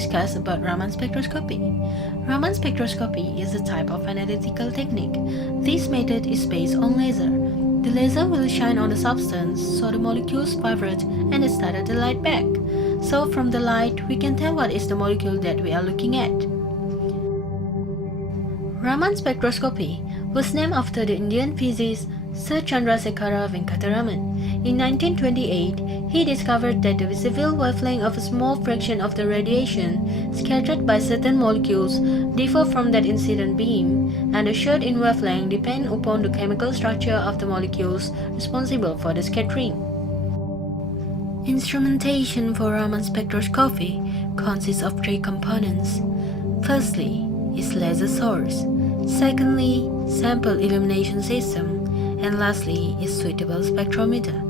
discuss about Raman spectroscopy. Raman spectroscopy is a type of analytical technique. This method is based on laser. The laser will shine on the substance so the molecules vibrate and scatter the light back. So from the light, we can tell what is the molecule that we are looking at. Raman spectroscopy was named after the Indian physicist Sir Chandrasekhara Venkata Raman. In 1928, he discovered that the visible wavelength of a small fraction of the radiation scattered by certain molecules differ from that incident beam, and the shift in wavelength depends upon the chemical structure of the molecules responsible for the scattering. Instrumentation for Raman spectroscopy consists of three components. Firstly is laser source, secondly sample illumination system, and lastly is suitable spectrometer.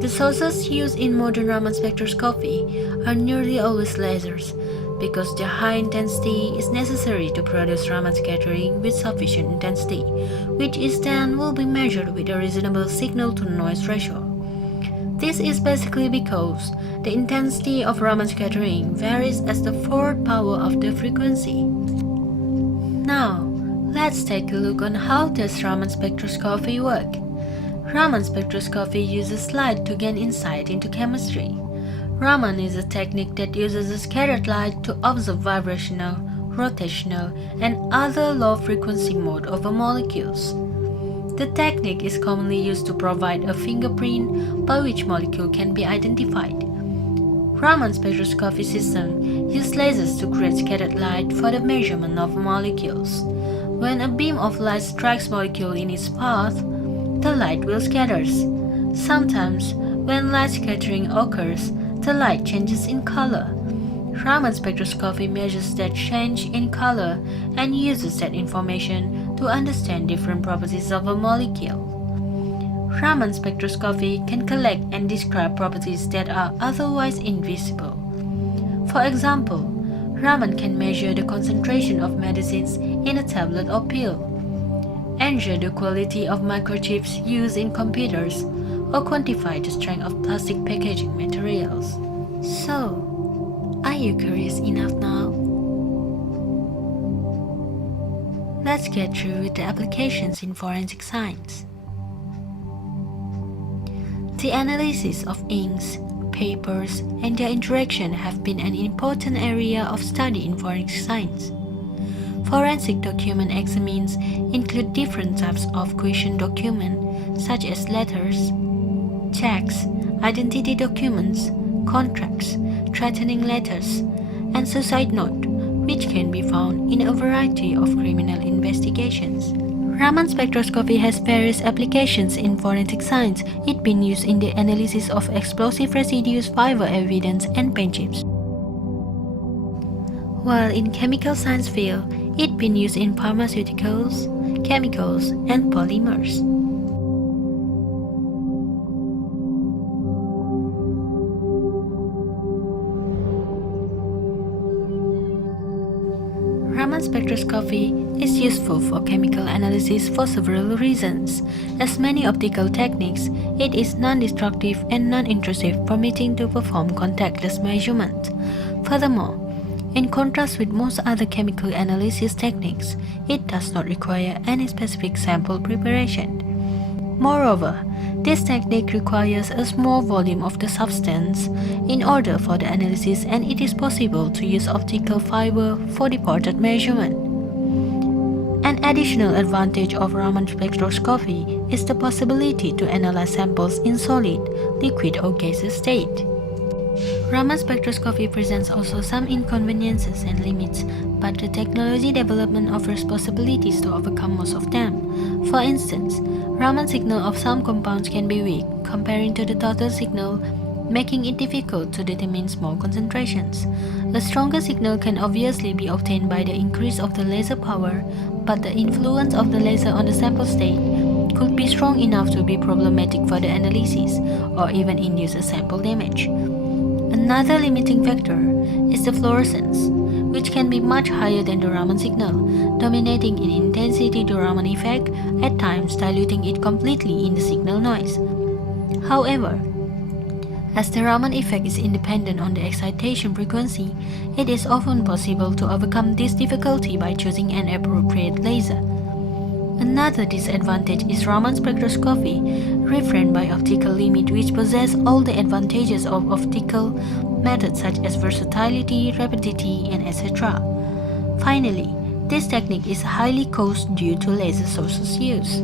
The sources used in modern Raman spectroscopy are nearly always lasers, because their high intensity is necessary to produce Raman scattering with sufficient intensity, which is then will be measured with a reasonable signal-to-noise ratio. This is basically because the intensity of Raman scattering varies as the fourth power of the frequency. Now, let's take a look on how does Raman spectroscopy work. Raman spectroscopy uses light to gain insight into chemistry. Raman is a technique that uses a scattered light to observe vibrational, rotational, and other low-frequency mode of molecules. The technique is commonly used to provide a fingerprint by which molecule can be identified. Raman spectroscopy system uses lasers to create scattered light for the measurement of molecules. When a beam of light strikes molecule in its path, the light will scatter. Sometimes, when light scattering occurs, the light changes in color. Raman spectroscopy measures that change in color and uses that information to understand different properties of a molecule. Raman spectroscopy can collect and describe properties that are otherwise invisible. For example, Raman can measure the concentration of medicines in a tablet or pill, measure the quality of microchips used in computers, or quantify the strength of plastic packaging materials. So, are you curious enough now? Let's get through with the applications in forensic science. The analysis of inks, papers, and their interaction have been an important area of study in forensic science. Forensic document examines include different types of question documents such as letters, checks, identity documents, contracts, threatening letters, and suicide note, which can be found in a variety of criminal investigations. Raman spectroscopy has various applications in forensic science. It's been used in the analysis of explosive residues, fiber evidence, and paint chips. While in chemical science field, it's been used in pharmaceuticals, chemicals, and polymers. Raman spectroscopy is useful for chemical analysis for several reasons. As many optical techniques, it is non-destructive and non-intrusive, permitting to perform contactless measurement. Furthermore, in contrast with most other chemical analysis techniques, it does not require any specific sample preparation. Moreover, this technique requires a small volume of the substance in order for the analysis, and it is possible to use optical fiber for reported measurement. An additional advantage of Raman spectroscopy is the possibility to analyze samples in solid, liquid, or gaseous state. Raman spectroscopy presents also some inconveniences and limits, but the technology development offers possibilities to overcome most of them. For instance, Raman signal of some compounds can be weak comparing to the total signal, making it difficult to determine small concentrations. A stronger signal can obviously be obtained by the increase of the laser power, but the influence of the laser on the sample state could be strong enough to be problematic for the analysis or even induce a sample damage. Another limiting factor is the fluorescence, which can be much higher than the Raman signal, dominating in intensity the Raman effect, at times diluting it completely in the signal noise. However, As the Raman effect is independent on the excitation frequency, it is often possible to overcome this difficulty by choosing an appropriate laser. Another disadvantage is Raman spectroscopy, referenced by optical limit, which possess all the advantages of optical methods such as versatility, rapidity, and etc. Finally, this technique is highly cost due to laser sources use.